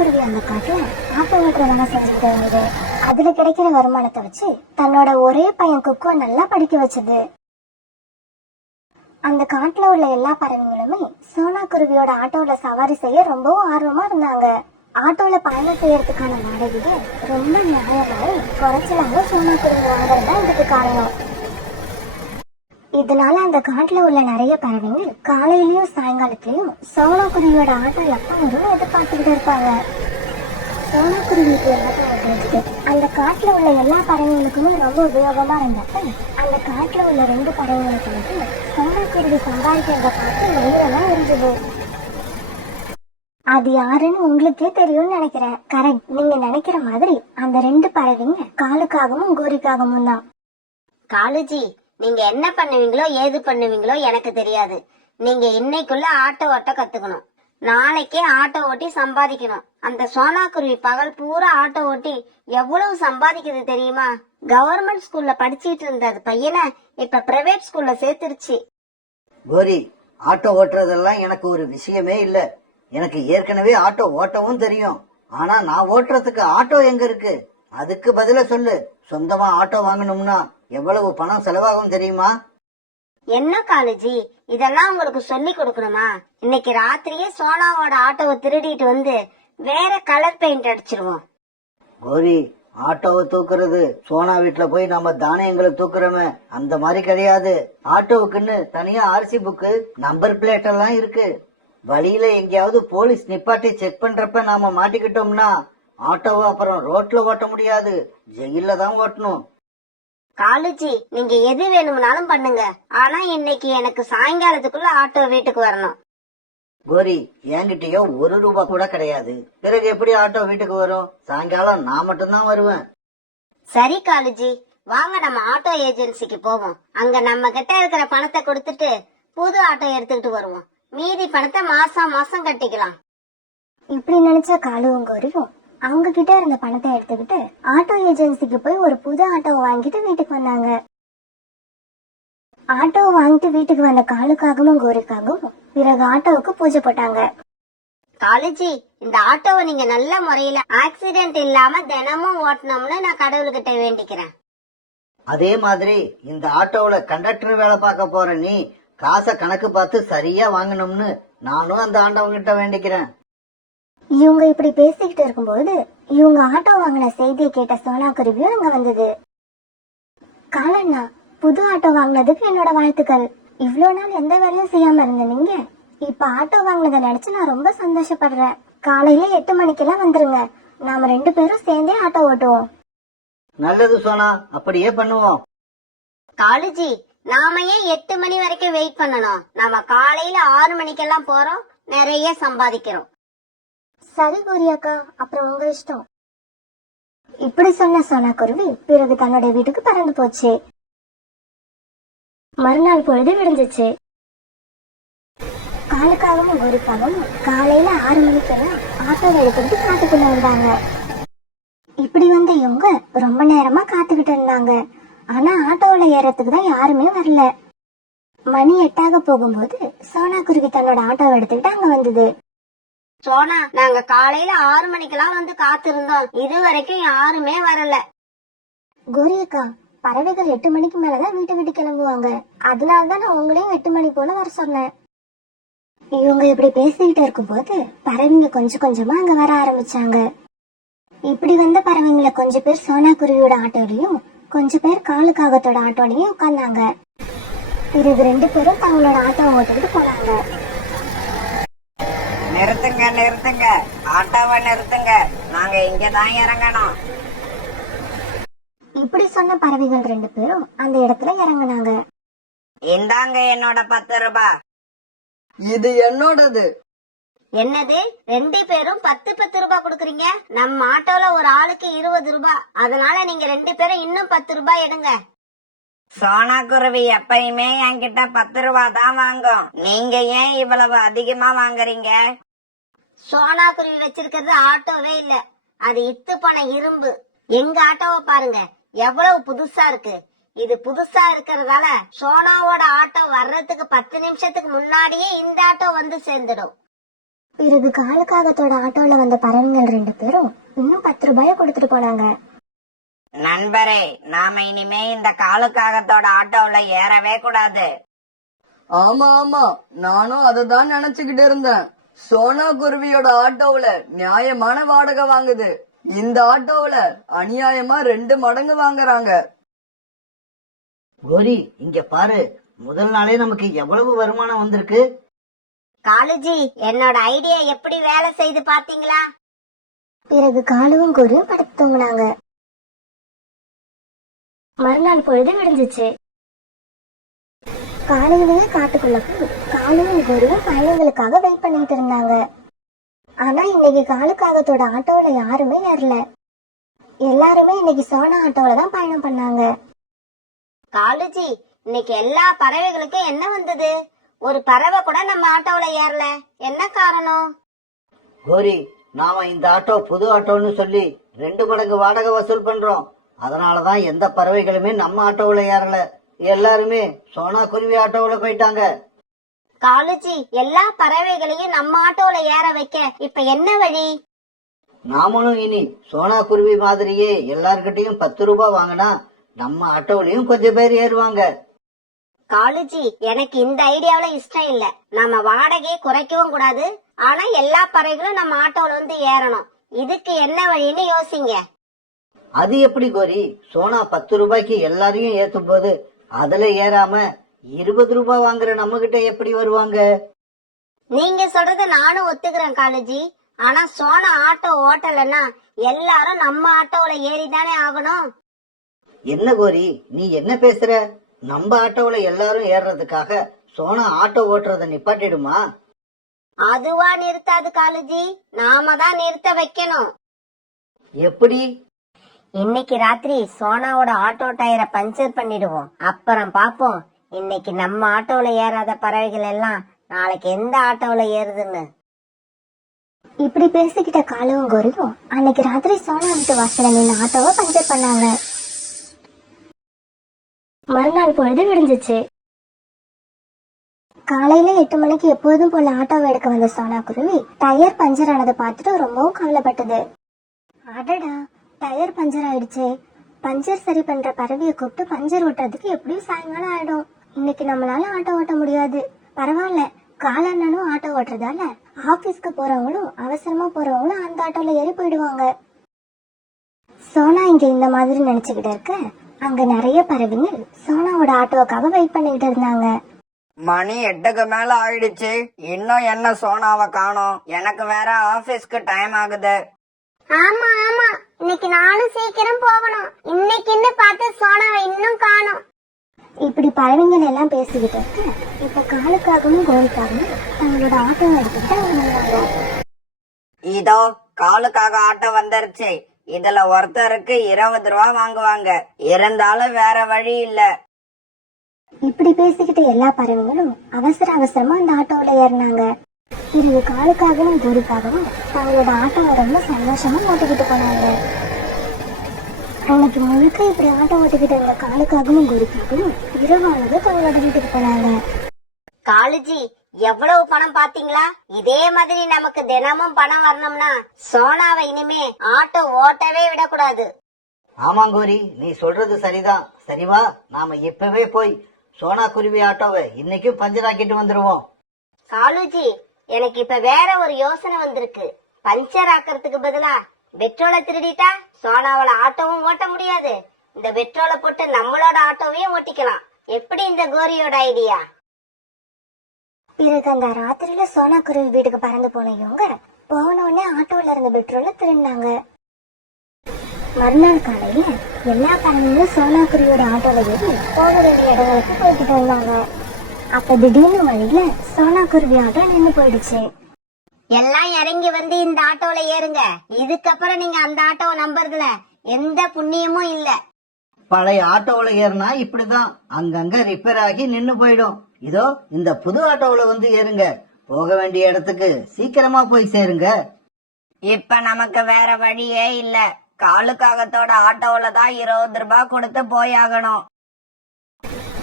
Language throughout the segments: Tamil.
குருவி அந்த காட்டுல ஆட்டோ ஓட்டுற வேலை செஞ்சுக்கிட்டு இருந்தது. அதுல கிடைக்கிற வருமானத்தை வச்சு தன்னோட ஒரே பையன் குக்குவை நல்லா படிக்க வச்சது. அந்த காட்டுல உள்ள எல்லா பறவைகளுமே சோனா குருவியோட ஆட்டோல சவாரி செய்ய ரொம்பவும் ஆர்வமா இருந்தாங்க. ஆட்டோல பயணம் செய்யறதுக்கான வாடகையை ரொம்ப நியாயமாவும் குறைச்சலாக சோனா குருவி வாங்குறதா இதுக்கு காரணம். இதனால அந்த காட்டுல உள்ள நிறைய பறவைகள் காலையிலயும் சாயங்காலத்திலயும் சோனா குருவியோட ஆட்டோ எப்ப வரும் எதிர்பார்த்துக்கிட்டு இருப்பாங்க. சோனா குருவிக்கு ஆட்டோ வந்துச்சு. அந்த காட்டுல உள்ள எல்லா பறவைகளுக்குமே ரொம்ப உபயோகமா இருந்தப்ப அந்த காட்டுல உள்ள 2 பறவைகளுக்கு சோனா குருவி சம்பாதிக்கிறத பார்த்து வயிறெல்லாம் எரிஞ்சது. அது யாருன்னு உங்களுக்கே தெரியும்னு நினைக்கிறேன். கரெக்ட், நீங்க நினைக்கிற மாதிரி அந்த 2 பறவைங்க காலுக்காகவும் கோரிக்காகவும் தான். காலுஜி, நீங்க என்ன பண்ணுவீங்களோ ஏது பண்ணுவீங்களோ எனக்கு தெரியாது. நீங்க இன்னைக்குள்ள ஆட்டோ ஓட்ட கத்துக்கணும். நாளைக்கே ஆட்டோ ஓட்டி சம்பாதிக்கணும். அந்த சோனா குருவி பகல் பூரா ஆட்டோ ஓட்டி எவ்வளவு சம்பாதிக்குது தெரியுமா? கவர்மெண்ட் ஸ்கூல்ல படிச்சிட்டு இருந்த அது பையனை இப்ப பிரைவேட் ஸ்கூல்ல சேர்த்துருச்சு. கோரி, ஆட்டோ ஓட்டுறதெல்லாம் எனக்கு ஒரு விஷயமே இல்ல. எனக்கு ஏற்கனவே ஆட்டோ ஓட்டவும் தெரியும். ஆனா நான் ஓட்டுறதுக்கு ஆட்டோ எங்க இருக்கு? அதுக்கு பதில சொல்லு. சொந்தமா ஆட்டோ வாங்கணும்னா எவ்வளவு பணம் செலவாகும் தெரியுமா? என்ன காலேஜி, இதெல்லாம் உங்களுக்கு சொல்லி கொடுக்கணுமா? இன்னைக்கு ராத்திரியே சோனாவோட ஆட்டோவை திருடிட்டு வந்து வேற கலர் பெயிண்ட் அடிச்சிருவோம். கோரி, ஆட்டோவை தூக்குறது சோனா வீட்டுல போய் நம்ம தானியங்களை தூக்குறோமே அந்த மாதிரி கிடையாது. ஆட்டோவுக்குன்னு தனியா ஆர்சி புக்கு, நம்பர் பிளேட் எல்லாம் இருக்கு. வழியில எங்கேயாவது போலீஸ் நிப்பாட்டி செக் பண்றப்ப நாம மாட்டிக்கிட்டோம்னா ஆட்டோவை அப்புறம் ரோட்ல ஓட்ட முடியாது, ஜெயில தான் ஓட்டணும். காலுஜி, நீங்க எது வேணும்னாலும் பண்ணுங்க. ஆனா இன்னைக்கு எனக்கு சாயங்காலத்துக்குள்ள ஆட்டோ வீட்டுக்கு வரணும். கோரி, என்கிட்டயோ 1 ரூபா கூட கிடையாது. பிறகு எப்படி ஆட்டோ வீட்டுக்கு வரும்? சாயங்காலம் நான் மட்டும்தான் வருவேன். சரி காலுஜி, வாங்க நம்ம ஆட்டோ ஏஜென்சிக்கு போவோம். அங்க நம்ம கிட்ட இருக்கிற பணத்தை கொடுத்துட்டு புது ஆட்டோ எடுத்துக்கிட்டு வருவோம். மீதி பணத்தை மாசம் மாசம் கட்டிக்கலாம். இப்படி நினைச்ச காலுவும் கோரியும் அவங்க கிட்ட இருந்த பணத்தை எடுத்துக்கிட்டு ஆட்டோ ஏஜென்சிக்கு போய் ஒரு புது ஆட்டோவை வாங்கிட்டு வீட்டுக்கு வந்தாங்க. ஆட்டோவை வாங்கிட்டு வீட்டுக்கு வந்த காலுக்காகவும் கோரிக்காகவும் பிறகு ஆட்டோவுக்கு பூஜை போட்டாங்க. காலேஜி, இந்த ஆட்டோவை நீங்க நல்ல முறையில ஆக்சிடென்ட் இல்லாம தினமும் ஓட்டணும்னு நான் கடவுள்கிட்ட வேண்டிக்கிறேன். அதே மாதிரி இந்த ஆட்டோவுல கண்டக்டர் வேலை பார்க்க போற நீ காசை கணக்கு பார்த்து சரியா வாங்கணும்னு நானும் அந்த ஆண்டவங்கிட்ட வேண்டிக்கிறேன். இவங்க இப்படி பேசிக்கிட்டு இருக்கும்போது இவங்க ஆட்டோ வாங்கின செய்தியை கேட்ட சோனா குருவியும் அங்க வந்தது. காலண்ணா, புது ஆட்டோ வாங்கினதுக்கு என்னோட வாழ்த்துக்கள். இவ்வளவு நாள் எந்த வேலையும் செய்யாம இருந்த நீங்க இப்ப ஆட்டோ வாங்கினதை நினைச்சு நான் ரொம்ப சந்தோஷப்படுறேன். காலையில 8 மணிக்கெல்லாம் வந்துருங்க. நாம 2 பேரும் சேர்ந்தே ஆட்டோ ஓட்டுவோம். நல்லது சோனா, அப்படியே பண்ணுவோம். காலேஜி, நாம ஏன் 8 மணி வரைக்கும் வெயிட் பண்ணணும்? நாம காலையில 6 மணிக்கெல்லாம் போறோம், நிறைய சம்பாதிக்கிறோம். சரி கோரியாக்கா, அப்புறம் உங்க இஷ்டம். இப்படி சொன்ன சோனா குருவி பிறகு தன்னுடைய வீட்டுக்கு பறந்து போச்சு. மறுநாள் பொழுது விடிஞ்சிச்சு. காலுக்காகவும் கோரிக்காகவும் காலையில 6 மணிக்கெல்லாம் ஆட்டோவை எடுத்துக்கிட்டு காட்டுக்குள்ள வந்தாங்க. இப்படி வந்த இவங்க ரொம்ப நேரமா காத்துக்கிட்டு இருந்தாங்க. ஆனா ஆட்டோவில ஏறத்துக்கு தான் யாருமே வரல. மணி 8 போகும்போது சோனா குருவி தன்னோட ஆட்டோவை எடுத்துக்கிட்டு அங்க வந்தது. சோனா, நாங்க காலையில 6 மணிக்கெல்லாம் வந்து காத்திருந்தோம், இது வரைக்கும் யாருமே வரல. கோரியக்கா, பறவைகள் 8 மணிக்கு மேலதான் வீட்டை விட்டு கிளம்புவாங்க. அதனாலதான் நான் உங்களையும் 8 மணி போல வர சொன்னேன். இவங்க இப்படி பேசிக்கிட்டு இருக்கும்போது பறவைங்க கொஞ்சம் கொஞ்சமா அங்க வர ஆரம்பிச்சாங்க. இப்படி வந்த பறவைங்கள கொஞ்சம் பேர் சோனா குருவியோட ஆட்டோலையும் கொஞ்சம் பேர் காலுக்காகத்தோட ஆட்டோலையும் உட்கார்ந்தாங்க. பிறகு 2 பேரும் தங்களோட ஆட்டோவை ஓட்டிக்கிட்டு போனாங்க. நிறுத்துங்க நிறுத்துங்க, ஆட்டோவை நிறுத்துங்க, நாங்க இங்கதான் இறங்கணும். இப்படி சொன்ன பறவைகள் 2 பேரும் அந்த இடத்துல இறங்குனாங்க. இந்தாங்க என்னோட 10 ரூபாய். இது என்னோடது. என்னது, 2 பேரும் 10 ரூபாய் கொடுக்குறீங்க? நம்ம ஆட்டோல ஒரு ஆளுக்கு 20 ரூபாய். அதனால நீங்க 2 பேரும் இன்னும் 10 ரூபாய் எடுங்க. சோனா குருவி எப்பயுமே என்கிட்ட 10 ரூபாய் தான் வாங்கும். நீங்க ஏன் இவ்வளவு அதிகமா வாங்குறீங்க? சோனா குருவி வச்சிருக்கிறது ஆட்டோவே இல்ல, அது இத்து போன இரும்பு. எங்க ஆட்டோவை பாருங்க, எவ்வளவு புதுசா இருக்கு. இது புதுசா இருக்கிறதால சோனாவோட ஆட்டோ வர்றதுக்கு 10 நிமிஷத்துக்கு முன்னாடியே இந்த ஆட்டோ வந்து சேர்ந்துடும். பிறகு காலுக்காகத்தோட ஆட்டோல வந்த பறவைகள் 2 பேரும் இன்னும் 10 ரூபாய கொடுத்துட்டு போனாங்க. நண்பரே, நாம இனிமே இந்த காலுக்காகத்தோட ஆட்டோவுல ஏறவே கூடாது. ஆமா ஆமா, நானும் அததான் நினைச்சுக்கிட்டு இருந்தேன். சோனா குருவியோட ஆட்டோவுல நியாயமான வாடகை வாங்குது, இந்த ஆட்டோவுல அநியாயமா 2 மடங்கு வாங்குறாங்க. கோரி இங்க பாரு, முதல் நாளே நமக்கு எவ்வளவு வருமானம் வந்திருக்கு. காலுஜி, என்னோட ஐடியா எப்படி வேலை செய்து பாத்தீங்களா? பிறகு காலுவும் கோரியும் படுத்து தூங்கினாங்க. மறுநாள் பொழுது விடிஞ்சிச்சு. காலையிலேயே காட்டுக்குள்ள போய் காலுவும் கோரியும் பயணங்களுக்காக வெயிட் பண்ணிட்டு இருந்தாங்க. ஆனா இன்னைக்கு காலுக்காகத்தோட ஆட்டோல யாருமே ஏறல. எல்லாருமே இன்னைக்கு சோனா ஆட்டோல தான் பயணம் பண்ணாங்க. காலுஜி, இன்னைக்கு எல்லா பறவைகளுக்கும் என்ன வந்தது? ஒரு பறவை கூட நம்ம ஆட்டோல ஏறல. என்ன காரணம்? கோரி, நாம இந்த ஆட்டோ புது ஆட்டோன்னு சொல்லி 2 மடங்கு வாடகை வசூல் பண்றோம். அதனாலதான் எந்த பறவைகளுமே நம்ம ஆட்டோவுல ஏறல. எல்லாருமே சோனா குருவி ஆட்டோவுல போயிட்டாங்க. காலுஜி, எல்லா பறவைகளையும் நம்ம ஆட்டோல ஏற வைக்க இப்ப என்ன வழி? நாமளும் இனி சோனா குருவி மாதிரியே எல்லார்கிட்டயும் 10 ரூபாய் வாங்கினா நம்ம ஆட்டோலயும் கொஞ்சம் பேர் ஏறுவாங்க. காலுஜி, எனக்கு இந்த ஐடியாவில இஷ்டம் இல்ல. நம்ம வாடகையை குறைக்கவும் கூடாது, ஆனா எல்லா பறவைகளும் நம்ம ஆட்டோல வந்து ஏறணும். இதுக்கு என்ன வழின்னு யோசிங்க. அது எப்படி கோரி? சோனா 10 ரூபாய்க்கு எல்லாரையும் ஏத்தும் போது அதுல ஏறாம 20 ரூபாய் வாங்குற நம்ம கிட்ட எப்படி வருவாங்க? நீங்க சொல்றது நானும் ஒத்துக்கிறேன் காலுஜி. ஆனா சோனா ஆட்டோ ஓட்டலன்னா எல்லாரும் நம்ம ஆட்டோல ஏறிதானே ஆகணும். என்ன கோரி, நீ என்ன பேசுற? நம்ம ஆட்டோவுல எல்லாரும் ஏறுறதுக்காக சோனா ஆட்டோ ஓட்டுறத நிப்பாட்டிடுமா? அதுவா நிறுத்தாது காலுஜி, நாம தான் நிறுத்த வைக்கணும். எப்படி? இன்னைக்கு ராத்திரி சோனாவோட ஆட்டோ டயரை பஞ்சர் பண்ணிடுவோம். அப்புறம் பாப்போம் இன்னைக்கு நம்ம ஆட்டோல ஏறாத பறவைகள் எல்லாம் நாளைக்கு எந்த ஆட்டோல ஏறுதுன்னு. இப்படி பேசிக்கிட்ட காலுவும் கோரியும் அன்னைக்கு ராத்திரி சோனா வீட்டு வாசல்ல நின்று ஆட்டோவை பஞ்சர் பண்ணாங்க. மறுநாள் பொழுது விடிஞ்சிச்சு. காலையில 8 மணிக்கு எப்போதும் போல ஆட்டோவை எடுக்க வந்த சோனா குருவி டயர் பஞ்சர் ஆனதை பார்த்துட்டு ரொம்பவும் கவலைப்பட்டது. அடடா, டயர் பஞ்சர் ஆயிடுச்சு. பஞ்சர் சரி பண்ற பறவையை கூப்பிட்டு பஞ்சர் ஓட்டுறதுக்கு எப்படியும் சாயங்காலம் ஆயிடும். இன்னைக்கு நம்மளால ஆட்டோ ஓட்ட முடியாது. பரவாயில்ல, காலண்ணனும் ஆட்டோ ஓட்டுறதால ஆபீஸ்க்கு போறவங்களும் அவசரமா போறவங்களும் அந்த ஆட்டோல ஏறி போயிடுவாங்க. சோனா இங்க இந்த மாதிரி நினைச்சுக்கிட்டு இருக்க, அங்க நிறைய பறவைகள் சோனாவோட ஆட்டோவுக்காக வெயிட் பண்ணிக்கிட்டு இருந்தாங்க. மணி 8க்கு மேல ஆயிடுச்சு, இன்னும் என்ன சோனாவை காணோம். எனக்கு வேற ஆபீஸ்க்கு டைம் ஆகுது. ஆமா ஆமா, இன்னைக்கு நானும் சீக்கிரம் போகணும். இன்னைக்குன்னு பார்த்து சோனாவை இன்னும் காணோம். இப்படி பறவைகள் எல்லாம் பேசிக்கிட்டு இருக்க, இப்ப காலுக்காகவும் கோழிக்காகவும் தங்களோட ஆட்டோவை எடுத்துக்கிட்டு அவங்க வந்தாங்க. இதோ காலுக்காக ஆட்டோ வந்துருச்சு. இதுல ஒருத்தருக்கு 20 ரூபா வாங்குவாங்க. இருந்தாலும் வேற வழி இல்ல. இப்படி பேசிக்கிட்டு எல்லா பறவைகளும் அவசர அவசரமா அந்த ஆட்டோல ஏறினாங்க. பிறகு காலுக்காகவும் கோழிக்காகவும் தங்களோட ஆட்டோவை ரொம்ப சந்தோஷமா ஓட்டிக்கிட்டு போனாங்க. அன்னைக்கு முழுக்க இப்படி ஆட்டோ ஓட்டிக்கிட்டு இருந்த காலுக்காகவும் கோழிக்காகவும் இரவானது தங்களோட வீட்டுக்கு போனாங்க. காலுஜி, எவ்வளவு பணம் பாத்தீங்களா? இதே மாதிரி நமக்கு தினமும் பணம் வரணும்னா சோனாவை இனிமே ஆட்டோ ஓட்டவே விடக்கூடாது. ஆமாங்கோரி, நீ சொல்றது சரிதான். சரிவா, நாம இப்பவே போய் சோனா குருவி ஆட்டோவை இன்னைக்கும் பஞ்சர் ஆக்கிட்டு வந்துருவோம். காலுஜி, எனக்கு இப்ப வேற ஒரு யோசனை வந்திருக்கு. பஞ்சர் ஆக்கிறதுக்கு பதிலா பெட்ரோலை திருடிட்டா சோனாவோட ஆட்டோவும் ஓட்ட முடியாது. இந்த பெட்ரோலை போட்டு நம்மளோட ஆட்டோவையும் ஓட்டிக்கலாம். எப்படி இந்த கோரியோட ஐடியா? பிறகு அந்த ராத்திரியில சோனா குருவி வீட்டுக்கு பறந்து போன இவங்க போன உடனே ஆட்டோல இருந்த பெட்ரோலை திருடினாங்க. மறுநாள் காலையில எல்லா பறவைகளும் சோனா குருவியோட ஆட்டோல ஏறி போக வேண்டிய இடங்களுக்கு போய்கிட்டு இருந்தாங்க. அப்ப திடீர்னு வழியில சோனா குருவி ஆட்டோ நின்னு போயிடுச்சு. எல்லாம் இறங்கி வந்து இந்த ஆட்டோல ஏறுங்க. இதுக்கப்புறம் நீங்க அந்த ஆட்டோவை நம்புறதுல எந்த புண்ணியமும் இல்ல. பழைய ஆட்டோவுல ஏறினா இப்படிதான் அங்கங்க ரிப்பேர் ஆகி நின்னு போயிடும். இதோ இந்த புது ஆட்டோவுல வந்து ஏறுங்க. போக வேண்டிய இடத்துக்கு சீக்கிரமா போய் சேருங்க. இப்ப நமக்கு வேற வழியே இல்ல. காலுக்காகத்தோட ஆட்டோல தான் 20 ரூபாய் கொடுத்து போயாகணும்.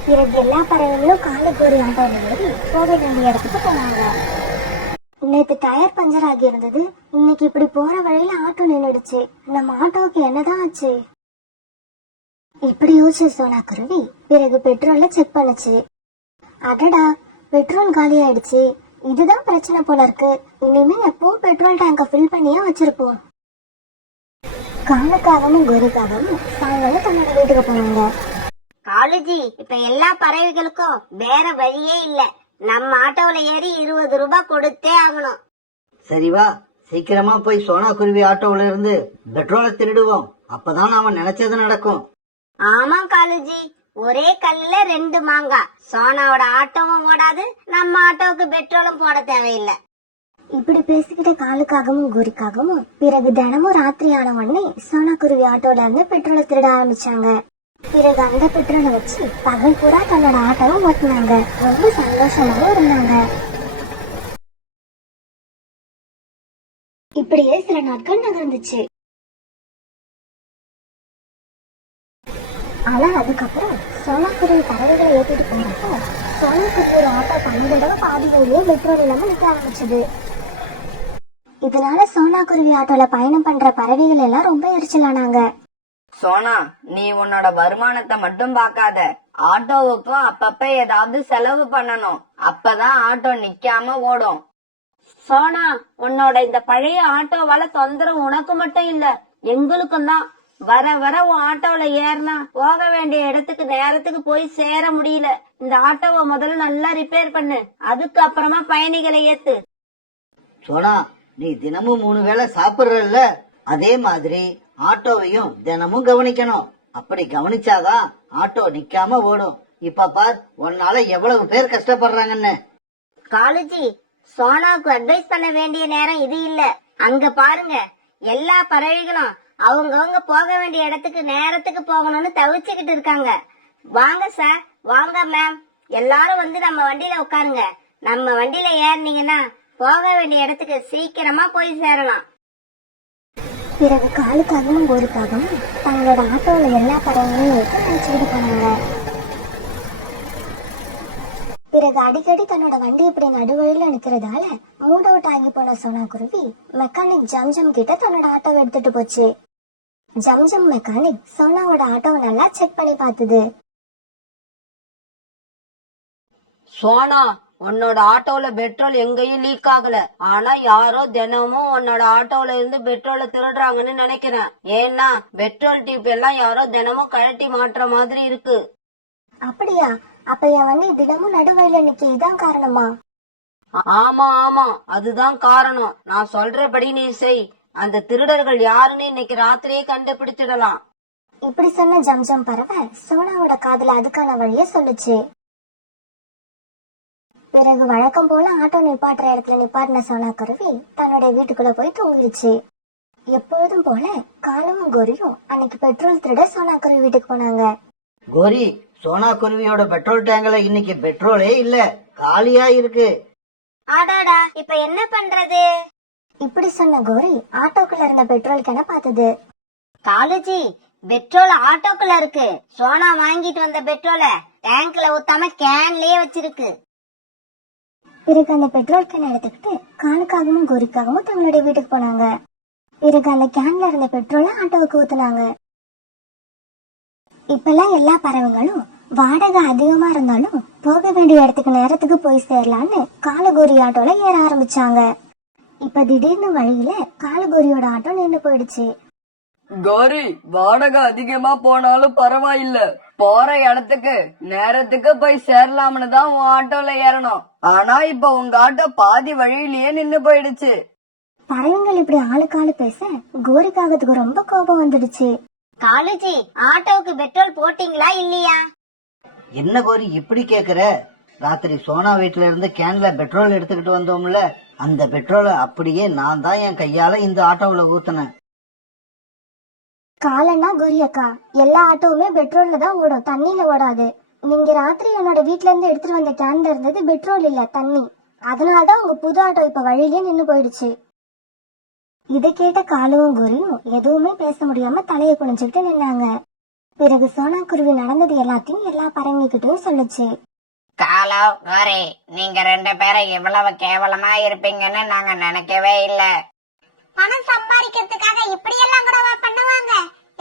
பிறகு எல்லா பறவைகளும் காலுக்கு ஒரு ஆட்டோல ஏறி போக வேண்டிய இடத்துக்கு போனாங்க. நேத்து டயர் பஞ்சர் ஆகி இருந்தது, இன்னைக்கு இப்படி போற வழியில ஆட்டோ நின்னுடுச்சு. நம்ம ஆட்டோவுக்கு என்னதான் ஆச்சு? இப்படி யோசிச்சு சோனா குருவி பிறகு பெட்ரோல்ல செக் பண்ணுச்சு. அடடா, பெட்ரோல் காலி ஆயிடுச்சு. இதுதான் பிரச்சனை போல இருக்கு. இனிமே எப்பவும் பெட்ரோல் டேங்க ஃபில் பண்ணியே வச்சிருப்போம். காலுக்காகவும் கோரிக்காகவும் சாயங்காலம் தன்னோட வீட்டுக்கு போனாங்க. காலுஜி, இப்ப எல்லா பறவைகளுக்கும் வேற வழியே இல்ல. நம்ம ஆட்டோல ஏறி 20 ரூபாய் கொடுத்தே ஆகணும். சரி வா, சீக்கிரமா போய் சோனா குருவி ஆட்டோவுல இருந்து பெட்ரோலை திருடுவோம். அப்பதான் நாம நினைச்சது நடக்கும். ஆமா காலுஜி, ஒரே கல்லுல 2 மாங்காய். சோனாவோட ஆட்டோவும் ஓடாது, நம்ம ஆட்டோவுக்கு பெட்ரோலும் போட தேவையில்லை. இப்படி பேசிக்கிட்ட காலுக்காகவும் கோரிக்காகவும் பிறகு தினமும் ராத்திரி ஆன உடனே சோனா குருவி ஆட்டோல இருந்து பெட்ரோலை திருட ஆரம்பிச்சாங்க. பிறகு அந்த பெட்ரோலை வச்சு பகல் பூரா தன்னோட ஆட்டோவும் ஓட்டினாங்க. ரொம்ப சந்தோஷமாவும் இருந்தாங்க. இப்படியே சில நாட்கள் நகர்ந்துச்சு. ஆனா அதுக்கப்புறம் சோனா குருவி பறவைகளை ஏற்றிட்டு போறப்போ சோனா குருவியோட ஆட்டோ 12 தடவை பாதி வழியே பெட்ரோல் இல்லாம நிக்க ஆரம்பிச்சது. இதனால சோனா குருவி ஆட்டோல பயணம் பண்ற பறவைகள் எல்லாம் ரொம்ப எரிச்சலானாங்க. சோனா, நீ உன்னோட வருமானத்தை மட்டும் பார்க்காத, ஆட்டோவுக்கும் அப்பப்ப ஏதாவது செலவு பண்ணணும். அப்பதான் ஆட்டோ நிக்காம ஓடும். சோனா, உன்னோட இந்த பழைய ஆட்டோவால தொந்தரவு உனக்கு மட்டும் இல்ல, எங்களுக்கும் தான். வர வர உன் ஆட்டோல ஏறினா போக வேண்டிய இடத்துக்கு நேரத்துக்கு போய் சேர முடியல. இந்த ஆட்டோவை முதல்ல நல்லா ரிப்பேர் பண்ணு, அதுக்கு அப்புறமா பயணிகளை ஏத்து. சோனா, நீ தினமும் 3 வேளை சாப்பிடுறல்ல, அதே மாதிரி ஆட்டோவையும் தினமும் கவனிக்கணும். அப்படி கவனிச்சாதான் ஆட்டோ நிக்காம ஓடும். இப்ப பார், உன்னால எவ்வளவு பேர் கஷ்டப்படுறாங்கன்னு. காலுஜி, சோனாவுக்கு அட்வைஸ் பண்ண வேண்டிய நேரம் இது இல்ல. அங்க பாருங்க, எல்லா பறவைகளும் அவங்கவங்க போக வேண்டிய இடத்துக்கு நேரத்துக்கு போகணும்னு தவிச்சுக்கிட்டு இருக்காங்க. வாங்க சார், வாங்க மேம், எல்லாரும் வந்து நம்ம வண்டியில உட்காருங்க. நம்ம வண்டியில ஏறினீங்கன்னா போக வேண்டிய இடத்துக்கு சீக்கிரமா போய் சேரலாம். பிறகு காலுக்காகவும் கோரிக்காகவும் தங்களோட ஆட்டோல எல்லா பறவைகளையும் ஏற்றி அழைச்சிக்கிட்டு போனாங்க. பிறகு அடிக்கடி தன்னோட வண்டி இப்படி நடுவழியில நிக்கிறதால மூட் அவுட் ஆகி போன சோனா குருவி மெக்கானிக் ஜம்ஜம் கிட்ட தன்னோட ஆட்டோவை எடுத்துட்டு போச்சு. ஜம்ஜம் மெக்கானிக் சோனாவோட ஆட்டோவை நல்லா செக் பண்ணி பார்த்தது. சோனா, உன்னோட ஆட்டோல பெட்ரோல் எங்கேயும் லீக் ஆகல. ஆனா யாரோ தினமும் உன்னோட ஆட்டோல இருந்து பெட்ரோலை திருடுறாங்கன்னு நினைக்கிறேன். ஏன்னா பெட்ரோல் டியூப் எல்லாம் யாரோ தினமும் கழட்டி மாட்டுற மாதிரி இருக்கு. அப்படியா? அப்ப என் வண்டி தினமும் நடுவழியில நிக்க இதான் காரணமா? ஆமா ஆமா, அதுதான் காரணம். நான் சொல்றபடி நீ செய். அந்த திருடர்கள் யாருன்னு இன்னைக்கு ராத்திரியே கண்டுபிடிச்சிடலாம். இப்படி சொன்ன ஜம்ஜம் பறவை சோனாவோட காதுல அதுக்கான வழிய சொல்லுச்சு. பிறகு வழக்கம் போல ஆட்டோ நிப்பாட்டுற இடத்துல நிப்பாட்டின சோனா குருவி தன்னுடைய வீட்டுக்குள்ள போய் தூங்கிடுச்சு. எப்பொழுதும் போல காலுவும் கோரியும் அன்னைக்கு பெட்ரோல் திருட சோனா குருவி வீட்டுக்கு போனாங்க. கோரி, சோனா குருவியோட பெட்ரோல் டேங்க்ல இன்னைக்கு பெட்ரோலே இல்ல, காலியா இருக்கு. ஆடாடா, இப்ப என்ன பண்றது? இப்படி சொன்ன கோரி ஆட்டோக்குள்ள இருந்த பெட்ரோல் கேன பார்த்தது. காலுஜி, பெட்ரோல் ஆட்டோக்குள்ள இருக்கு. சோனா வாங்கிட்டு வந்த பெட்ரோலை டேங்க்ல ஊத்தாம கேன்லயே வச்சிருக்கு. பிறகு அந்த பெட்ரோல் கேனை எடுத்துக்கிட்டு காலுக்காகவும் கோரிக்காகவும் தங்களுடைய வீட்டுக்கு போனாங்க. பிறகு அந்த கேன்ல இருந்த பெட்ரோலை ஆட்டோவுக்கு ஊத்துனாங்க. இப்பெல்லாம் எல்லா பறவைகளும் வாடகை அதிகமா இருந்தாலும் போக வேண்டிய இடத்துக்கு நேரத்துக்கு போய் சேரலான்னு காலுகோரி ஆட்டோல ஏற ஆரம்பிச்சாங்க. இப்ப திடீர்னு வழியில காலுகோரியோட ஆட்டோ நின்று போயிடுச்சு. கோரி, வாடகை அதிகமா போனாலும் பரவாயில்ல, போற இடத்துக்கு நேரத்துக்கு போய் சேரலாம்னு தான் உன் ஆட்டோல ஏறணும். ஆனா இப்ப உங்க ஆட்டோ பாதி வழியிலேயே நின்னு போயிடுச்சு. பறவைகள் இப்படி ஆளுக்காளு பேச கோரிக்காகத்துக்கு ரொம்ப கோபம் வந்துடுச்சு. காலுஜி, ஆட்டோவுக்கு பெட்ரோல் போட்டீங்களா இல்லையா? என்ன கோரி இப்படி கேக்குற? ராத்திரி சோனா வீட்டுல இருந்து கேன்ல பெட்ரோல் எடுத்துக்கிட்டு வந்தோம்ல, அந்த பெட்ரோலை அப்படியே நான் தான் என் கையால இந்த ஆட்டோவுல ஊத்துனேன். காலன்னா கோரி அக்கா, எல்லா ஆட்டோவுமே பெட்ரோல்ல தான் ஓடும், தண்ணியில ஓடாது. நீங்க ராத்திரி என்னோட வீட்ல இருந்து எடுத்துட்டு வந்த கேன்ல இருந்தது பெட்ரோல் இல்ல, தண்ணி. அதனாலதான் உங்க புது ஆட்டோ இப்ப வழியிலே நின்னு போயிடுச்சு. இதை கேட்ட காலுவும் கோரியும் எதுவுமே பேச முடியாம தலையை குனிஞ்சுக்கிட்டு நின்னாங்க. பிறகு சோனா குருவி நடந்தது எல்லாத்தையும் எல்லா பறவைகிட்டையும் சொல்லுச்சு. காலோ கோரி, நீங்க 2 பேரும் இவ்வளவு கேவலமா இருப்பீங்கன்னு நாங்க நினைக்கவே இல்ல. பணம் சம்பாதிக்கிறதுக்காக இப்படி எல்லாம் கூடவா பண்ணுவாங்க?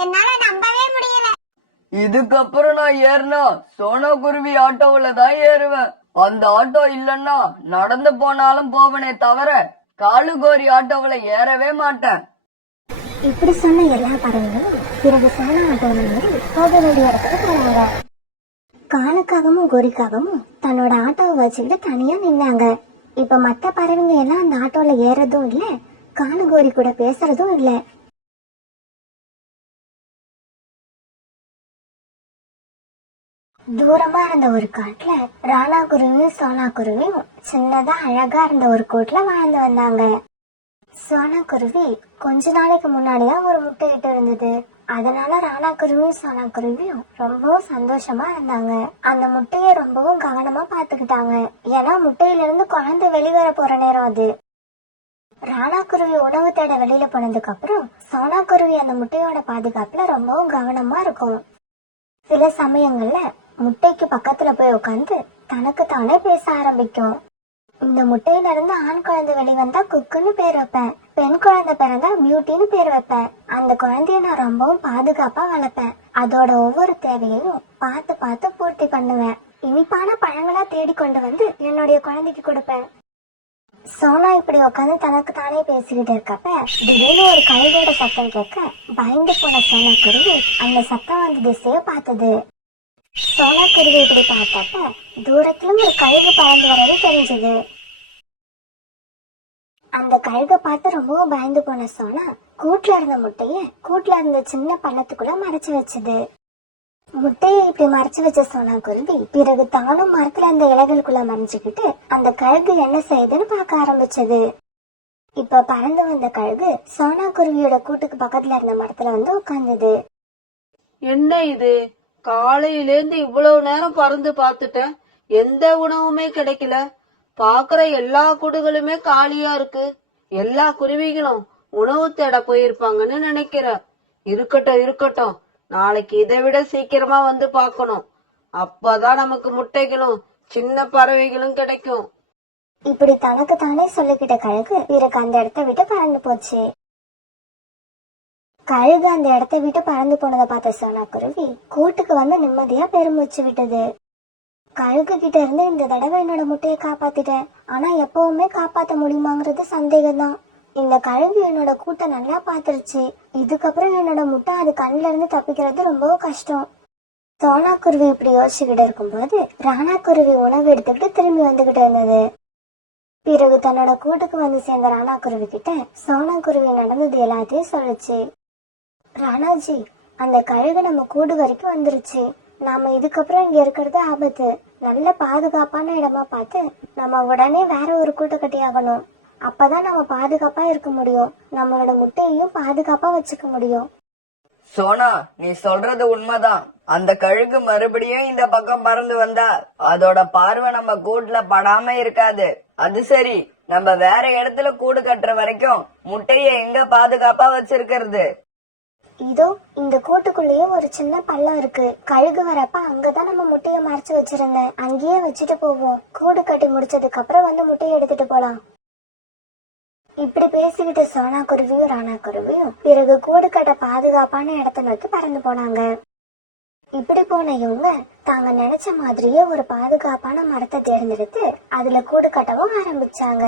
என்னால நம்பவே முடியல. இதுக்கப்புறம் நான் ஏறினா சோனா குருவி ஆட்டோவுல தான் ஏறுவேன். அந்த ஆட்டோ இல்லன்னா நடந்து போனாலும் போவனே தவிர காலுகோரி ஆட்டோவுல ஏறவே மாட்டேன். இப்படி சொன்ன எல்லா பறவைகளும் பிறகு சோனா ஆட்டோல ஏறி போக வேண்டிய இடத்துக்கு போனாங்க. காலுக்காகவும் கோரிக்காகவும் தன்னோட ஆட்டோவை வச்சுக்கிட்டு தனியா நின்னாங்க. இப்ப மத்த பறவைங்க எல்லாம் அந்த ஆட்டோல ஏறதும் இல்ல, காலு கோரி கூட பேசுறதும் இல்ல. தூரமா இருந்த ஒரு காட்டுல ராணா குருவியும் சோனா குருவியும் சின்னதா அழகா இருந்த ஒரு கூட்டுல வாழ்ந்து வந்தாங்க. சோனா குருவி கொஞ்ச நாளைக்கு முன்னாடிதான் ஒரு முட்டை இட்டு இருந்தது. அதனால ராணா குருவியும் சோனா குருவியும் ரொம்பவும் சந்தோஷமா இருந்தாங்க. அந்த முட்டைய ரொம்பவும் கவனமா பாத்துக்கிட்டாங்க. ஏன்னா முட்டையில இருந்து குழந்தை வெளிவர போற நேரம் அது. ராணா குருவி உணவு தேட வெளியில போனதுக்கு அப்புறம் சோனா குருவி அந்த முட்டையோட பாதுகாப்புல ரொம்பவும் கவனமா இருக்கும். சில சமயங்கள்ல முட்டைக்கு பக்கத்துல போய் உட்காந்து தனக்கு தானே பேச ஆரம்பிக்கும். இந்த முட்டையில இருந்து ஆண் குழந்தை வெளிவந்தா குக்குன்னு பேர் வைப்பேன், பெண் குழந்தை பிறந்தா பியூட்டின்னு பேர் வைப்பேன். அந்த குழந்தைய நான் ரொம்பவும் பாதுகாப்பா வளர்ப்பேன். அதோட ஒவ்வொரு தேவையையும் பார்த்து பார்த்து பூர்த்தி பண்ணுவேன். இனிப்பான பழங்களா தேடி கொண்டு வந்து என்னுடைய குழந்தைக்கு கொடுப்பேன். சோனா இப்படி உட்காந்து தனக்கு தானே பேசிக்கிட்டு இருக்கப்ப திடீர்னு ஒரு கழுகோட சத்தம் கேட்க பயந்து போன சோனா குருவி அந்த சத்தம் வந்த திசைய பார்த்தது. சோனா குருவி இப்படி பார்த்தப்ப தூரத்திலும் ஒரு கழுகு பறந்து வர்றது தெரிஞ்சது. அந்த கழுகை பார்த்து ரொம்பவும் பயந்து போன சோனா கூட்டுல இருந்த முட்டைய கூட்டுல இருந்த சின்ன பள்ளத்துக்குள்ள மறைச்சு வச்சது. முட்டையை இப்படி மறைச்சு வச்ச சோனா குருவி பிறகு தானும் மரத்துல அந்த இலைகளுக்குள்ள மறைஞ்சுக்கிட்டு அந்த கழுகு என்ன செய்யுதுன்னு பார்க்க ஆரம்பிச்சது. இப்ப பறந்து வந்த கழுகு சோனா குருவியோட கூட்டுக்கு பக்கத்துல இருந்த மரத்துல வந்து உட்கார்ந்தது. என்ன இது, காலையிலேந்து இவ்வளவு நேரம் பறந்து பார்த்துட்டேன், எந்த உணவுமே கிடைக்கல. பாக்குற எல்லா கூடுகளுமே காலியா இருக்கு. எல்லா குருவிகளும் உணவு தேட போயிருப்பாங்கன்னு நினைக்கிறேன். இருக்கட்டும் இருக்கட்டும், நாளைக்கு இதை விட சீக்கிரமா வந்து பார்க்கணும். அப்பதான் நமக்கு முட்டைகளும் சின்ன பறவைகளும் கிடைக்கும். இப்படி தனக்கு தானே சொல்லிக்கிட்ட கழுகு பிறகு அந்த இடத்த விட்டு பறந்து போச்சு. கழுகு அந்த இடத்த விட்டு பறந்து போனதை பார்த்த சோனா குருவி கூட்டுக்கு வந்து நிம்மதியா பெருமூச்சு விட்டது. கழுகு கிட்ட இருந்து இந்த தடவை என்னோட முட்டையை காப்பாத்திட்டேன், ஆனா எப்பவுமே காப்பாத்த முடியுமாங்கிறது சந்தேகம்தான். இந்த கழுகு என்னோட கூட்டை நல்லா பாத்துருச்சு. இதுக்கப்புறம் என்னோட முட்டை அது கண்ணுல இருந்து தப்பிக்கிறது ரொம்பவும் கஷ்டம். சோனா குருவி இப்படி யோசிச்சுக்கிட்டு இருக்கும்போது ராணா குருவி உணவு எடுத்துக்கிட்டு திரும்பி வந்துகிட்டு இருந்தது. பிறகு தன்னோட கூட்டுக்கு வந்து சேர்ந்த ராணா குருவி கிட்ட சோனா குருவி நடந்தது எல்லாத்தையும் சொல்லுச்சு. ராணாஜி, அந்த கழுகு நம்ம கூடு வரைக்கும் வந்துருச்சு. நாம இதுக்கப்புறம் இங்க இருக்கிறது ஆபத்து. நல்ல பாதுகாப்பான இடமா பார்த்து நம்ம உடனே வேற ஒரு கூட்டை கட்டி ஆகணும். அப்பதான் நம்ம பாதுகாப்பா இருக்க முடியும், நம்மளோட முட்டையையும் பாதுகாப்பா வச்சுக்க முடியும். சோனா, நீ சொல்றது உண்மைதான். அந்த கழுகு மறுபடியும் இந்த பக்கம் பறந்து வந்தா அதோட பார்வை நம்ம கூட்டுல படாம இருக்காது. அது சரி, நம்ம வேற இடத்துல கூடு கட்டுற வரைக்கும் முட்டைய எங்க பாதுகாப்பா வச்சிருக்கிறது? இதோ இந்த கூட்டுக்குள்ளேயே ஒரு சின்ன பள்ளம் இருக்கு. கழுகு வரப்ப அங்கதான் நம்ம முட்டைய மறைச்சு வச்சிருந்தேன். அங்கேயே வச்சுட்டு போவோம். கூடு கட்டி முடிச்சதுக்கு அப்புறம் வந்து முட்டையை எடுத்துட்டு போலாம். இப்படி பேசிக்கிட்டு சோனா குருவியும் ராணா குருவியும் பிறகு கூடு கட்ட பாதுகாப்பான இடத்த நோக்கி பறந்து போனாங்க. இப்படி போன இவங்க தாங்க நினைச்ச மாதிரியே ஒரு பாதுகாப்பான மரத்தை தேர்ந்தெடுத்து அதுல கூடு கட்டவும் ஆரம்பிச்சாங்க.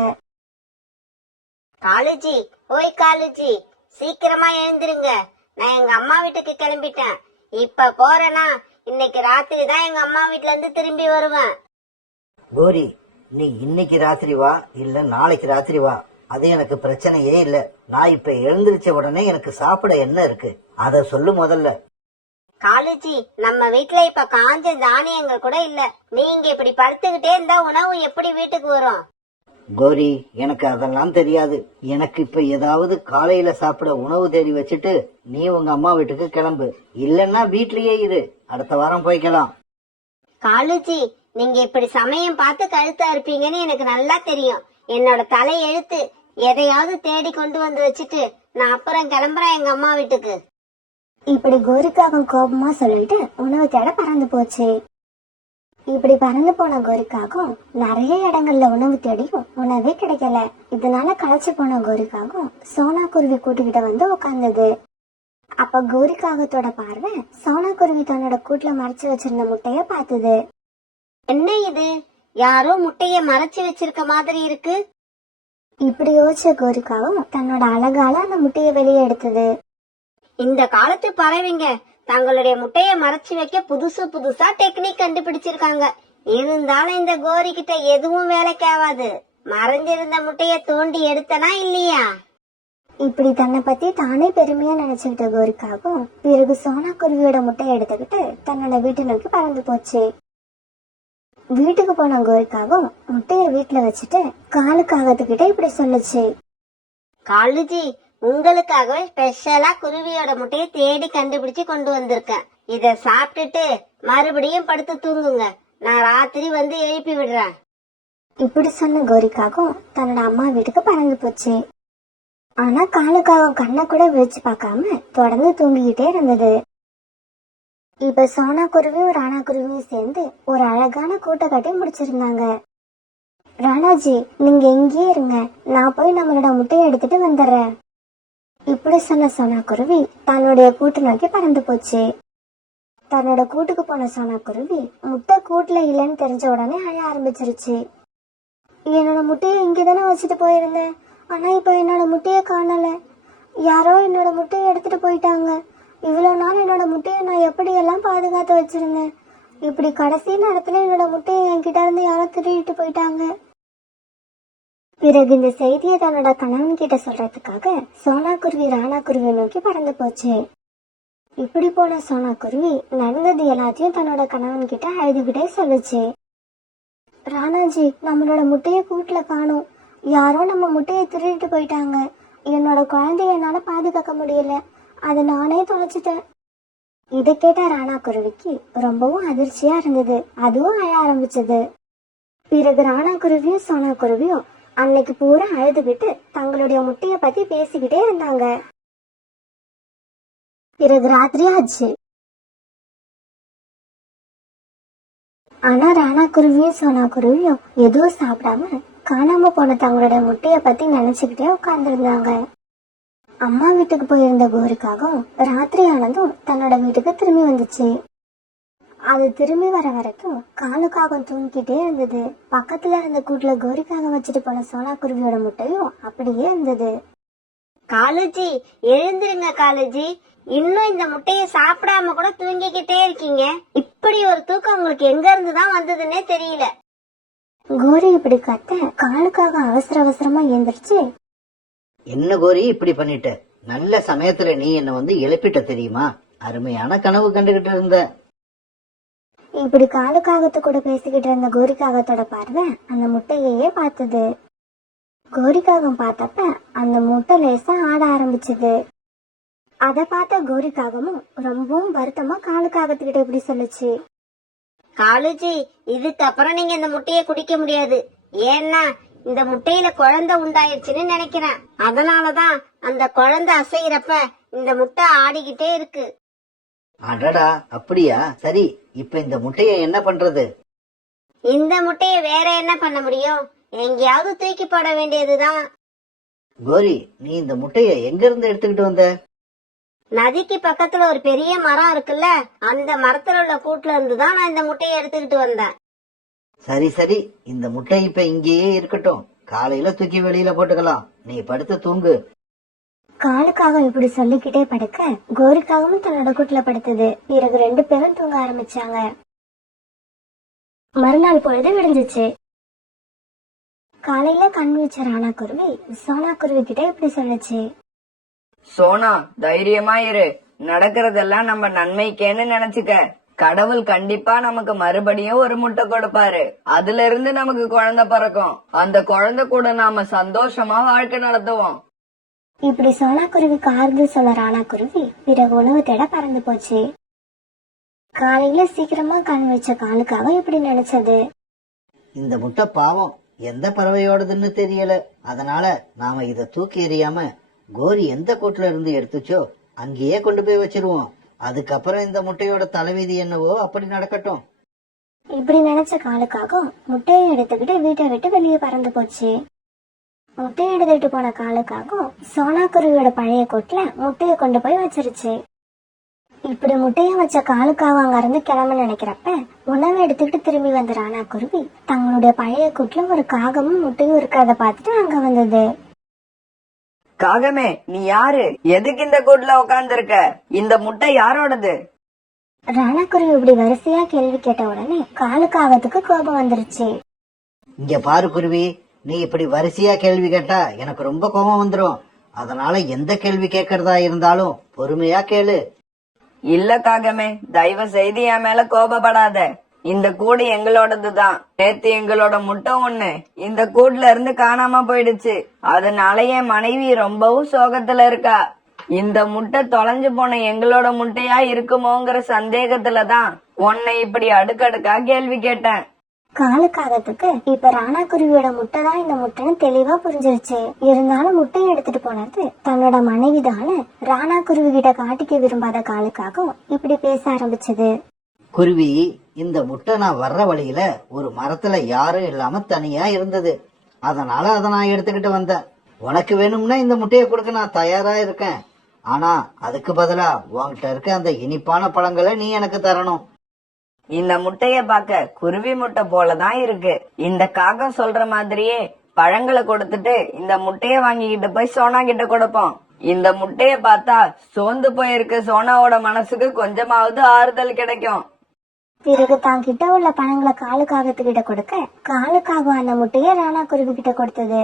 காலுஜி, ஓய் காலுஜி, சீக்கிரமா எழுந்திருங்க. நான் எங்க அம்மா வீட்டுக்கு கிளம்பிட்டேன். இப்ப போறேனா இன்னைக்கு ராத்திரி தான் எங்க அம்மா வீட்ல இருந்து திரும்பி வருவேன். கோரி, நீ இன்னைக்கு ராத்திரி வா இல்ல நாளைக்கு ராத்திரி வா, அது எனக்கு பிரச்சனையே இல்ல. நான் இப்ப எழுந்திருச்ச உடனே எனக்கு சாப்பிட என்ன இருக்கு அத சொல்லு முதல்ல. காலுஜி, நம்ம வீட்ல இப்ப காஞ்ச தானியங்கள் கூட இல்ல. நீங்க இப்படி படுத்துக்கிட்டே இருந்தா உணவு எப்படி வீட்டுக்கு வரும்? கோரி, எனக்கு அதெல்லாம் தெரியாது. எனக்கு இப்ப ஏதாவது காலையில சாப்பிட உணவு தேடி வச்சுட்டு நீ உங்க அம்மா வீட்டுக்கு கிளம்பு. இல்லன்னா வீட்லயே இரு, அடுத்த வாரம் போய்க்கலாம். காலுஜி, நீங்க இப்படி சமயம் பார்த்து கழுத்தா இருப்பீங்கன்னு எனக்கு நல்லா தெரியும். என்னோட தலை எழுத்து எதையாவது தேடி கொண்டு வந்து வச்சுட்டு நான் அப்புறம் கிளம்புறேன் எங்க அம்மா வீட்டுக்கு. இப்படி கோரிக்காகம் கோபமா சொல்லிட்டு உணவு தேட பறந்து போச்சு. இப்படி பறந்து போன கோரிக்காகும் நிறைய இடங்கள்ல உணவு தேடியும் உணவே கிடைக்கல. இதனால களைச்சு போன கோரிக்காகும் சோனா குருவி கூட்டுக்கிட்ட வந்து உட்கார்ந்தது. அப்ப கோரிக்காகத்தோட பார்வை சோனா குருவி தன்னோட கூட்டுல மறைச்சு வச்சிருந்த முட்டைய பார்த்தது. என்ன இது, யாரோ முட்டைய மறைச்சு வச்சிருக்க மாதிரி இருக்கு. இப்படி யோசிச்ச கோரிக்காவும் தன்னோட அழகால அந்த முட்டைய வெளியே எடுத்தது. இந்த காலத்து பறவைங்க தங்களுடைய முட்டைய மறைச்சு வைக்க புதுசு புதுசா டெக்னிக் கண்டுபிடிச்சிருக்காங்க. இருந்தாலும் இந்த கோரி கிட்ட எதுவும் வேலைக்கு ஆகாது. மறைஞ்சிருந்த முட்டைய தோண்டி எடுத்தனா இல்லையா? இப்படி தன்னை பத்தி தானே பெருமையா நினைச்சுக்கிட்ட கோரிக்காகும் பிறகு சோனா குருவியோட முட்டையை எடுத்துக்கிட்டு தன்னோட வீட்டை நோக்கி பறந்து போச்சு. வீட்டுக்கு போன கோரிக்காகும் முட்டைய வீட்டுல வச்சுட்டு காலுக்காகத்துக்கிட்ட இப்படி சொல்லுச்சு. காலுஜி, உங்களுக்காகவே ஸ்பெஷலா குருவியோட முட்டையை தேடி கண்டுபிடிச்சு கொண்டு வந்திருக்கேன். இத சாப்பிட்டுட்டு மறுபடியும் படுத்து தூங்குங்க. நான் ராத்திரி வந்து எழுப்பி விடுறேன். இப்படி சொன்ன கோரிக்காகும் தன்னோட அம்மா வீட்டுக்கு பறந்து போச்சு. ஆனா காலுக்காகும் கண்ணை கூட விழிச்சு பார்க்காம தொடர்ந்து தூங்கிக்கிட்டே இருந்தது. இப்ப சோனா குருவியும் ராணா குருவியும் சேர்ந்து ஒரு அழகான கூட்டை கட்டி முடிச்சிருந்தாங்க. ராணாஜி, நீங்க எங்கேயே இருங்க, நான் போய் நம்மளோட முட்டையை எடுத்துட்டு வந்துடுறேன். இப்படி சொன்ன சோனா குருவி தன்னுடைய கூட்டு நோக்கி பறந்து போச்சு. தன்னோட கூட்டுக்கு போன சோனா குருவி முட்டை கூட்டுல இல்லைன்னு தெரிஞ்ச உடனே அழ ஆரம்பிச்சிருச்சு. என்னோட முட்டையை இங்கதானே வச்சுட்டு போயிருந்தேன், ஆனா இப்ப என்னோட முட்டைய காணல. யாரோ என்னோட முட்டையை எடுத்துட்டு போயிட்டாங்க. இவ்வளவு நாள் என்னோட முட்டையை நான் எப்படி எல்லாம் பாதுகாத்து வச்சிருந்தேன். இப்படி கடைசி நேரத்துல என்னோட முட்டையை என்கிட்ட இருந்து யாரோ திருடிட்டு போயிட்டாங்க. பிறகு இந்த செய்தியை தன்னோட கணவன் கிட்ட சொல்றதுக்காக சோனா குருவி ராணா குருவி நோக்கி பறந்து போச்சு. இப்படி போன சோனா குருவி நடந்தது எல்லாத்தையும் தன்னோட கணவன் கிட்ட அழுதுகிட்டே சொல்லுச்சு. ராணாஜி, நம்மளோட முட்டைய கூட்டுல காணோம். யாரோ நம்ம முட்டையை திருடிட்டு போயிட்டாங்க. என்னோட குழந்தைய என்னால பாதுகாக்க முடியல, அதை நானே தொலைச்சிட்டேன். இதை கேட்ட ராணா குருவிக்கு ரொம்பவும் அதிர்ச்சியா இருந்தது. அதுவும் அழ ஆரம்பிச்சது. பிறகு ராணா குருவியும் சோனா குருவியும் அன்னைக்கு பூரா அழுதுகிட்டு தங்களுடைய முட்டைய பத்தி பேசிக்கிட்டே இருந்தாங்க. பிறகு ராத்திரி ஆச்சு. ஆனா ராணா குருவியும் சோனா குருவியும் எதுவும் சாப்பிடாம காணாம போன தங்களுடைய முட்டைய பத்தி நினைச்சுக்கிட்டே உட்கார்ந்துருந்தாங்க. அம்மா வீட்டுக்கு போயிருந்த கோரிக்காகவும் ராத்திரி ஆனதும் தன்னோட வீட்டுக்கு திரும்பி வந்துச்சு. அது திரும்பி வர வரைக்கும் காலுக்காகம் தூங்கிக்கிட்டே இருந்தது. பக்கத்துல இருந்த கூட்டுல கோரிக்காக வச்சுட்டு போன சோனா குருவியோட முட்டையும் அப்படியே இருந்தது. காலுஜி, எழுந்திருங்க காலுஜி. இன்னும் இந்த முட்டைய சாப்பிடாம கூட தூங்கிக்கிட்டே இருக்கீங்க. இப்படி ஒரு தூக்கம் உங்களுக்கு எங்க இருந்துதான் வந்ததுன்னே தெரியல. கோரி இப்படி கத்த காலுக்காக அவசர அவசரமா எழுந்திருச்சு. என்ன கோரி இப்படி பண்ணிட்ட? நல்ல சமயத்துல நீ என்ன வந்து எழுப்பிட்ட தெரியுமா? அருமையான கனவு கண்டுகிட்டு இருந்த. இப்படி காலுக்காகத்து கூட பேசிக்கிட்டு இருந்த கோரிக்காகத்தோட பார்வை அந்த முட்டையே பார்த்தது. கோரிக்காகம் பார்த்தப்ப அந்த முட்டை லேசா ஆட ஆரம்பிச்சது. அத பார்த்த கோரிக்காகமும் ரொம்பவும் வருத்தமா காலுக்காகத்துக்கிட்ட இப்படி சொல்லுச்சு. காலுஜி, இதுக்கப்புறம் நீங்க இந்த முட்டைய குடிக்க முடியாது. ஏன்னா இந்த முட்டையில குழந்தை உண்டாயிருச்சுன்னு நினைக்கிறேன். அதனாலதான் அந்த குழந்தை அசைகிறப்ப இந்த முட்டை ஆடிக்கிட்டே இருக்கு. அடடா, அப்படியா? சரி, இப்ப இந்த முட்டைய என்ன பண்றது? இந்த முட்டைய வேற என்ன பண்ண முடியும்? எங்கேயாவது தூக்கி போட வேண்டியதுதான். கோரி, நீ இந்த முட்டைய எங்க இருந்து எடுத்துக்கிட்டு வந்த? நதிக்கு பக்கத்துல ஒரு பெரிய மரம் இருக்குல்ல, அந்த மரத்துல உள்ள கூட்டுல இருந்துதான் நான் இந்த முட்டையை எடுத்துக்கிட்டு வந்தேன். சரி சரி, இந்த முட்டை இப்ப இங்கேயே இருக்கட்டும். காலையில தூக்கி வெளியில போட்டுக்கலாம். நீ படுத்து தூங்கு. காலுக்காக இப்படி சொல்லிக்கிட்டே படுக்க கோரிக்காகவும் தன்னோட கூட்டுல படுத்தது. பிறகு 2 பேரும் தூங்க ஆரம்பிச்சாங்க. மறுநாள் பொழுது விடிஞ்சிச்சு. காலையில கண் வச்ச ராணா குருவி சோனா குருவி கிட்ட இப்படி சொல்லுச்சு. சோனா, தைரியமா இரு. நடக்கிறதெல்லாம் நம்ம நன்மைக்கேன்னு நினைச்சுக்க. கடவுள் கண்டிப்பா நமக்கு மறுபடியும் ஒரு முட்டை கொடுப்பாரு. அதுல இருந்து நமக்கு குழந்தை பிறக்கும். அந்த குழந்தை கூட நாம சந்தோஷமா வாழ்க்கை நடத்துவோம். இப்படி சோனா குருவிக்கு ஆறுதல் சொல்ல ராணா குருவி பிறகு உணவு தேட பறந்து போச்சு. காலையில சீக்கிரமா கண் வச்ச காலுக்காக இப்படி நினைச்சது. இந்த முட்டை பாவம் எந்த பறவையோடதுன்னு தெரியல. அதனால நாம இத தூக்கி எறியாம கோரி எந்த கூட்டுல இருந்து எடுத்துச்சோ அங்கேயே கொண்டு போய் வச்சிருவோம். அதுக்கப்புறம் இந்த முட்டையோட தலைவிதி என்னவோ அப்படி நடக்கட்டும். இப்படி நினைச்ச காலுக்காகவும் முட்டையை எடுத்துக்கிட்டு வீட்டை விட்டு வெளியே பறந்து போச்சு. முட்டையை எடுத்துக்கிட்டு போன காலுக்காகவும் சோனா குருவியோட பழைய கூட்டுல முட்டையை கொண்டு போய் வச்சிருச்சு. இப்படி முட்டைய வச்ச காலுக்காக அங்க இருந்து கிளம்ப நினைக்கிறப்ப உணவை எடுத்துக்கிட்டு திரும்பி வந்த ராணா குருவி தங்களுடைய பழைய கூட்டுல ஒரு காகமும் முட்டையும் இருக்கிறத பார்த்துட்டு அங்க வந்தது. காகமே, நீ யாரு? எதுக்கு இந்த கூட்டுல உட்கார்ந்து இந்த முட்டை யாரோடது? ராணா குருவி இப்படி வரிசையா கேள்வி கேட்ட உடனே காலுக்காகத்துக்கு கோபம் வந்துருச்சு. இங்க பாரு குருவி, நீ இப்படி வரிசையா கேள்வி கேட்டா எனக்கு ரொம்ப கோபம் வந்துரும். அதனால எந்த கேள்வி கேட்கறதா இருந்தாலும் பொறுமையா கேளு. இல்ல காகமே, தயவு செய்து என் மேல கோபப்படாத. இந்த கூடு எங்களோடதுதான். நேத்து எங்களோட முட்டை ஒண்ணு இந்த கூட்டுல இருந்து காணாம போயிடுச்சு. அதனால என் மனைவி ரொம்பவும் சோகத்துல இருக்கா. இந்த முட்டை தொலைஞ்சு போன எங்களோட முட்டையா இருக்குமோங்கிற சந்தேகத்துலதான் உன்னை இப்படி அடுக்கடுக்கா கேள்வி கேட்டேன். காலுக்காகத்துக்கு இப்ப ராணா குருவியோட முட்டை தான் இந்த முட்டைன்னு தெளிவா புரிஞ்சிருச்சு. இருந்தாலும் முட்டையை எடுத்துட்டு போனது தன்னோட மனைவிதான்னு ராணா குருவி கிட்ட காட்டிக்க விரும்பாத காலுக்காகவும் இப்படி பேச ஆரம்பிச்சது. குருவி, இந்த முட்டை நான் வர்ற வழியில ஒரு மரத்துல யாரும் இல்லாம தனியா இருந்தது. அதனால அதை நான் எடுத்துக்கிட்டு வந்தேன். உனக்கு வேணும்னா இந்த முட்டையை கொடுக்க நான் தயாரா இருக்கேன். ஆனா அதுக்கு பதிலா உன்கிட்ட இருக்க அந்த இனிப்பான பழங்களை நீ எனக்கு தரணும். இந்த முட்டைய பார்க்க குருவி முட்டை போலதான் இருக்கு. இந்த காகம் சொல்ற மாதிரியே பழங்களை கொடுத்துட்டு இந்த முட்டைய வாங்கிக்கிட்டு போய் சோனா கிட்ட கொடுப்போம். இந்த முட்டைய பார்த்தா சோர்ந்து போயிருக்க சோனாவோட மனசுக்கு கொஞ்சமாவது ஆறுதல் கிடைக்கும். பிறகு தான் கிட்ட உள்ள பழங்களை காலுக்காகத்துக்கிட்ட கொடுக்க காலுக்காக அந்த முட்டையை ராணா குருவி கிட்ட கொடுத்தது.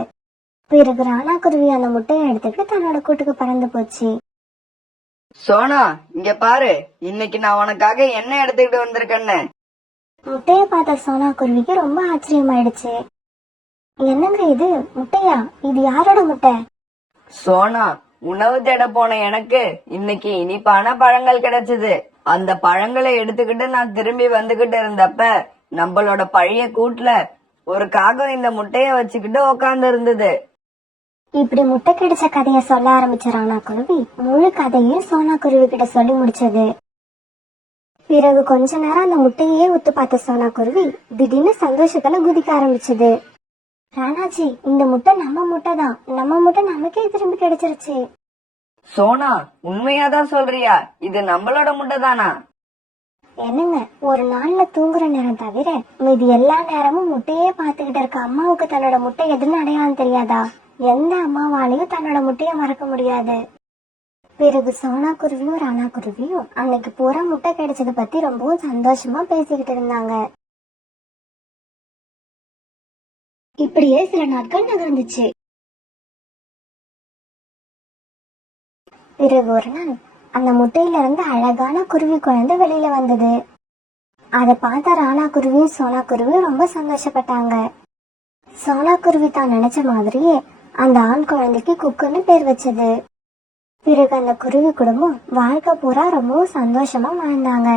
பிறகு ராணா குருவி அந்த முட்டையை எடுத்துக்கிட்டு தன்னோட கூட்டுக்கு பறந்து போச்சு. சோனா, இங்க பாரு, இன்னைக்கு நான் உனக்காக என்ன எடுத்துக்கிட்டு வந்திருக்கேன்னு. முட்டைய பார்த்த சோனா குருவிக்கு ரொம்ப ஆச்சரியமாயிடுச்சு. என்னங்க இது, முட்டையா? இது யாரோட முட்டை? சோனா, உணவு தேட போன எனக்கு இன்னைக்கு இனிப்பான பழங்கள் கிடைச்சது. அந்த பழங்களை எடுத்துக்கிட்டு நான் திரும்பி வந்துகிட்டு இருந்தப்ப நம்மளோட பழைய கூட்டுல ஒரு காகம் இந்த முட்டைய வச்சுக்கிட்டு உக்காந்து இருந்தது. இப்படி முட்டை கிடைச்ச கதைய சொல்ல ஆரம்பிச்ச ராணா குருவி முழு கதையும் சோனா குருவி கிட்ட சொல்லி முடிச்சது. பிறகு கொஞ்ச நேரம் அந்த முட்டையே உத்து பார்த்த சோனா குருவி திடீர்னு சந்தோஷத்துல குதிக்க ஆரம்பிச்சது. ராணாஜி, இந்த முட்டை நம்ம முட்டை தான். நம்ம முட்டை நமக்கே திரும்பி கிடைச்சிருச்சு. சோனா, உண்மையாதான் சொல்றியா? இது நம்மளோட முட்டை தானா? என்னங்க, ஒரு நாள்ல தூங்குற நேரம் தவிர மீதி எல்லா நேரமும் முட்டையே பாத்துக்கிட்டு இருக்க அம்மாவுக்கு தன்னோட முட்டை எதுன்னு அடையாளம் தெரியாதா? எந்த அம்மாவாலையும் தன்னோட முட்டைய மறக்க முடியாது. பிறகு சோனா குருவியும் ராணா குருவியும் அன்னைக்கு பூரா முட்டை கிடைச்சத பத்தி ரொம்பவும் சந்தோஷமா பேசிக்கிட்டு இருந்தாங்க. இப்படியே சில நாட்கள் நகர்ந்துச்சு. பிறகு ஒரு நாள் அந்த முட்டையில இருந்து அழகான குருவி குழந்தை வெளியில வந்தது. அதை பார்த்த ராணா குருவியும் சோனா குருவியும் ரொம்ப சந்தோஷப்பட்டாங்க. சோனா குருவி தான் நினைச்ச மாதிரியே அந்த ஆண் குழந்தைக்கு குக்குன்னு பேர் வச்சது. பிறகு அந்த குருவி குடும்பம் வாழ்க்கை பூரா ரொம்பவும் சந்தோஷமா வாழ்ந்தாங்க.